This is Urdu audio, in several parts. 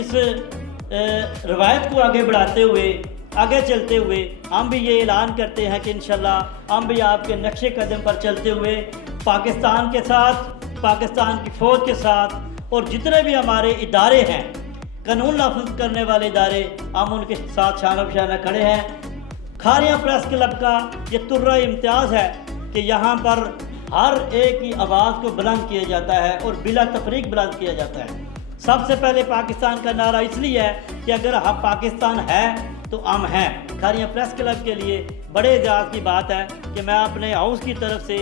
اس روایت کو آگے بڑھاتے ہوئے آگے چلتے ہوئے ہم بھی یہ اعلان کرتے ہیں کہ انشاءاللہ ہم بھی آپ کے نقش قدم پر چلتے ہوئے پاکستان کے ساتھ، پاکستان کی فوج کے ساتھ، اور جتنے بھی ہمارے ادارے ہیں قانون نافذ کرنے والے ادارے، ہم ان کے ساتھ شانہ بشانہ کھڑے ہیں۔ کھاریاں پریس کلب کا یہ طرہ امتیاز ہے کہ یہاں پر ہر ایک کی آواز کو بلند کیا جاتا ہے اور بلا تفریق بلند کیا جاتا ہے۔ سب سے پہلے پاکستان کا نعرہ اس لیے ہے کہ اگر ہم پاکستان ہے تو ہم ہیں۔ کھاریاں پریس کلب کے لیے بڑے اعزاز کی بات ہے کہ میں اپنے ہاؤس کی طرف سے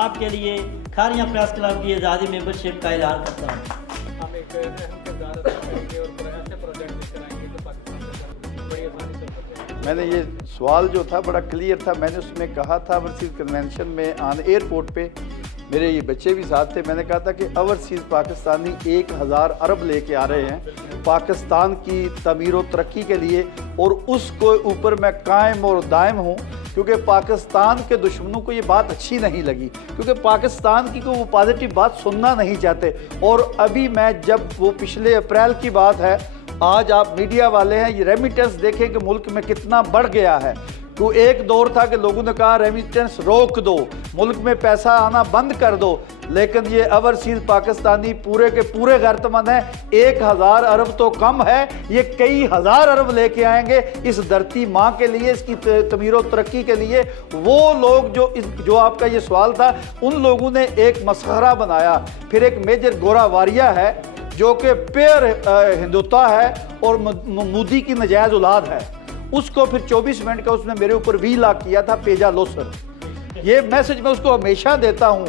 آپ کے لیے کھاریاں پریس کلب کی اعزازی ممبرشپ کا اعلان کرتا ہوں۔ ہم ایک اہم کردار ادا کریں گے اور ایسے پروجیکٹ کرائیں گے تو پاکستان کا بڑی آسانی سے ہو جائے گا۔ میں نے یہ سوال جو تھا بڑا کلیئر تھا، میں نے اس میں کہا تھا اوورسیز کنونشن میں آن ایئرپورٹ پہ میرے یہ بچے بھی ساتھ تھے، میں نے کہا تھا کہ اوورسیز پاکستانی 1000 ارب لے کے آ رہے ہیں پاکستان کی تعمیر و ترقی کے لیے، اور اس کو اوپر میں قائم اور دائم ہوں، کیونکہ پاکستان کے دشمنوں کو یہ بات اچھی نہیں لگی، کیونکہ پاکستان کی کوئی وہ پازیٹیو بات سننا نہیں چاہتے۔ اور ابھی میں جب وہ پچھلے اپریل کی بات ہے، آج آپ میڈیا والے ہیں، یہ ریمیٹنس دیکھیں کہ ملک میں کتنا بڑھ گیا ہے۔ تو ایک دور تھا کہ لوگوں نے کہا ریمیٹنس روک دو، ملک میں پیسہ آنا بند کر دو، لیکن یہ اوورسیز پاکستانی پورے کے پورے غیرت مند ہیں۔ 1000 ارب تو کم ہے، یہ کئی ہزار ارب لے کے آئیں گے اس دھرتی ماں کے لیے، اس کی تعمیر و ترقی کے لیے۔ وہ لوگ جو آپ کا یہ سوال تھا، ان لوگوں نے ایک مسخرہ بنایا۔ پھر ایک میجر گورا واریہ ہے جو کہ پیئر ہندوتا ہے اور مودی کی نجائز اولاد ہے، اس کو پھر 24 منٹ کا اس نے میرے اوپر 20 لاکھ کیا تھا پیجا لوسر۔ یہ میسج میں اس کو ہمیشہ دیتا ہوں،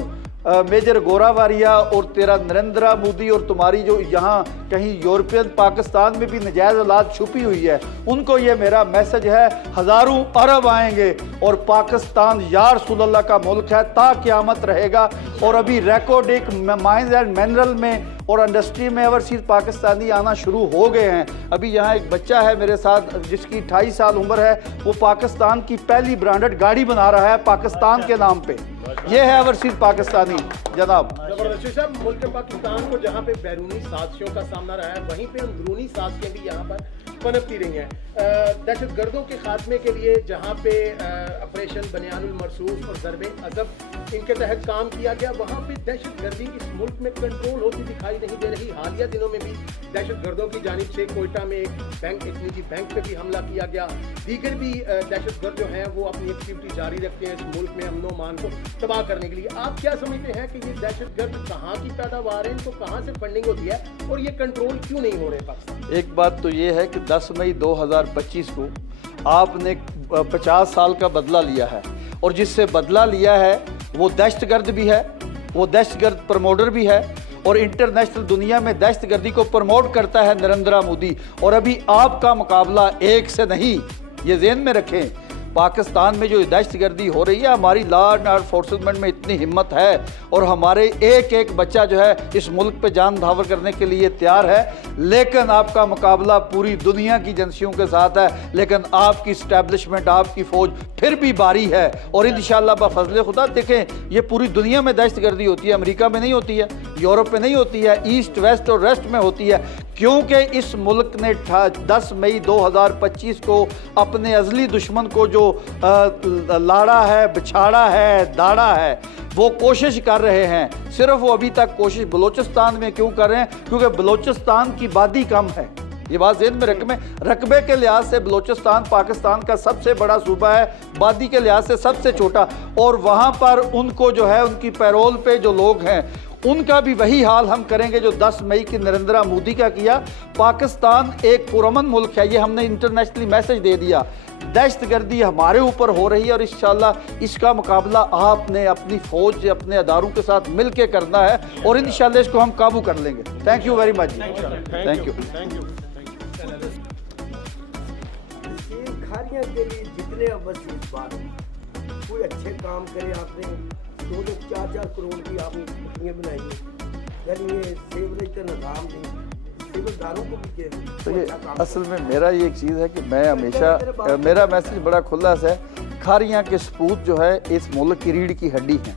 میجر گورا واریہ اور تیرا نریندرا مودی اور تمہاری جو یہاں کہیں یورپین پاکستان میں بھی نجائز اولاد چھپی ہوئی ہے، ان کو یہ میرا میسج ہے، ہزاروں ارب آئیں گے اور پاکستان یا رسول اللہ کا ملک ہے، تا قیامت رہے گا۔ اور ابھی ریکارڈک مائنز اینڈ منرل میں اور انڈسٹری میں اوورسیز پاکستانی آنا شروع ہو گئے ہیں۔ ابھی یہاں ایک بچہ ہے میرے ساتھ جس کی 28 سال عمر ہے، وہ پاکستان کی پہلی برانڈڈ گاڑی بنا رہا ہے پاکستان کے نام پہ۔ یہ ہے اوورسیز پاکستانی جناب۔ زبردست صاحب، ملک پاکستان کو جہاں پہ بیرونی سازشوں کا سامنا رہا ہے، وہیں پہ اندرونی سازشیں بھی یہاں پر پنپتی رہی ہیں۔ دہشت گردوں کے خاتمے کے لیے جہاں پہ آپریشن بنیان المرصوص اور ضرب عضب ان کے تحت کام کیا گیا، وہاں پہ دہشت گردی اس ملک میں کنٹرول ہوتی دکھائی نہیں دے رہی۔ حالیہ دنوں میں بھی دہشت گردوں کی جانب سے کوئٹہ میں ایک نجی بینک پہ بھی حملہ کیا گیا۔ دیگر بھی دہشت گرد جو ہیں وہ اپنی ایکٹیویٹی جاری رکھتے ہیں اس ملک میں امن و امان کو تباہ کرنے کے لیے۔ آپ کیا سمجھتے ہیں کہ یہ دہشت گرد کہاں کی پیداوار ہے، ان کو کہاں سے فنڈنگ ہوتی ہے اور یہ کنٹرول کیوں نہیں ہو رہے پاکستان؟ ایک بات تو یہ ہے کہ 10 مئی 2025 کو آپ نے 50 سال کا بدلہ لیا ہے، اور جس سے بدلہ لیا ہے وہ دہشت گرد بھی ہے، وہ دہشت گرد پروموٹر بھی ہے، اور انٹرنیشنل دنیا میں دہشت گردی کو پروموٹ کرتا ہے نریندرا مودی۔ اور ابھی آپ کا مقابلہ ایک سے نہیں، یہ ذہن میں رکھیں۔ پاکستان میں جو دہشت گردی ہو رہی ہے، ہماری لا اینڈ آرڈر فورسز میں اتنی ہمت ہے اور ہمارے ایک ایک بچہ جو ہے اس ملک پہ جان دھاور کرنے کے لیے تیار ہے، لیکن آپ کا مقابلہ پوری دنیا کی ایجنسیوں کے ساتھ ہے، لیکن آپ کی اسٹیبلشمنٹ، آپ کی فوج پھر بھی باری ہے۔ اور انشاءاللہ بفضل خدا دیکھیں، یہ پوری دنیا میں دہشت گردی ہوتی ہے، امریکہ میں نہیں ہوتی ہے، یورپ میں نہیں ہوتی ہے، ایسٹ ویسٹ اور ویسٹ میں ہوتی ہے، کیونکہ اس ملک نے 10 مئی 2025 کو اپنے ازلی دشمن کو جو لاڑا ہے، بچھاڑا ہے، داڑا ہے، وہ کوشش کر رہے ہیں۔ صرف وہ ابھی تک کوشش بلوچستان میں کیوں کر رہے ہیں؟ کیونکہ بلوچستان کی آبادی کم ہے۔ یہ بات ذہن میں رقبے کے لحاظ سے بلوچستان پاکستان کا سب سے بڑا صوبہ ہے، آبادی کے لحاظ سے سب سے چھوٹا، اور وہاں پر ان کو جو ہے ان کی پیرول پہ جو لوگ ہیں ان کا بھی وہی حال ہم کریں گے جو 10 مئی کی نریندرا مودی کا کیا۔ پاکستان ایک پرامن ملک ہے، یہ ہم نے انٹرنیشنلی میسج دے دیا۔ دہشت گردی ہمارے اوپر ہو رہی ہے اور انشاءاللہ اس کا مقابلہ آپ نے اپنی فوج، اپنے اداروں کے ساتھ مل کے کرنا ہے، اور انشاءاللہ اس کو ہم قابو کر لیں گے۔ Thank you very much. Thank you. Kharian کے لیے جتنے اوورسیز بار کوئی اچھے کام کرے، آپ نے 2-2 4-4 کروڑ کی آپ نے چھٹیاں بنائی ہیں، یعنی یہ سیوریج کا نظام نہیں، سیورداروں کو بھی تو یہ اصل میں میرا یہ ایک چیز ہے کہ میں ہمیشہ، میرا میسج بڑا کھلا سا ہے، کھاریاں کے سپوت جو ہے اس ملک کی ریڑھ کی ہڈی ہیں۔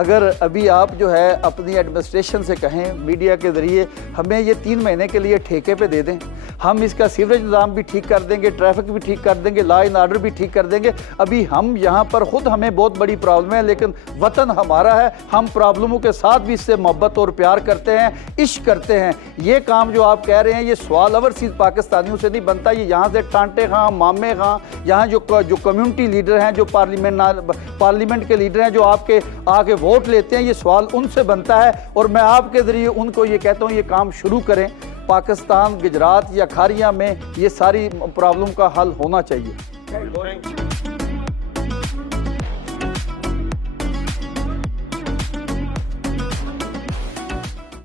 اگر ابھی آپ جو ہے اپنی ایڈمنسٹریشن سے کہیں میڈیا کے ذریعے ہمیں یہ 3 مہینے کے لیے ٹھیکے پہ دے دیں, ہم اس کا سیوریج نظام بھی ٹھیک کر دیں گے, ٹریفک بھی ٹھیک کر دیں گے, لا اینڈ آرڈر بھی ٹھیک کر دیں گے. ابھی ہم یہاں پر خود ہمیں بہت بڑی پرابلم ہے, لیکن وطن ہمارا ہے, ہم پرابلموں کے ساتھ بھی اس سے محبت اور پیار کرتے ہیں, عشق کرتے ہیں. یہ کام جو آپ کہہ رہے ہیں یہ سوال اوورسیز پاکستانیوں سے نہیں بنتا, یہ یہاں سے ٹانٹے خاں, مامے خاں, یہاں جو کمیونٹی لیڈر ہیں, جو پارلیمنٹ کے لیڈر ہیں, جو آپ کے آگے ووٹ لیتے ہیں, یہ سوال ان سے بنتا ہے. اور میں آپ کے ذریعے ان کو یہ کہتا ہوں یہ کام شروع کریں. پاکستان, گجرات یا کھاریاں میں یہ ساری پرابلم کا حل ہونا چاہیے.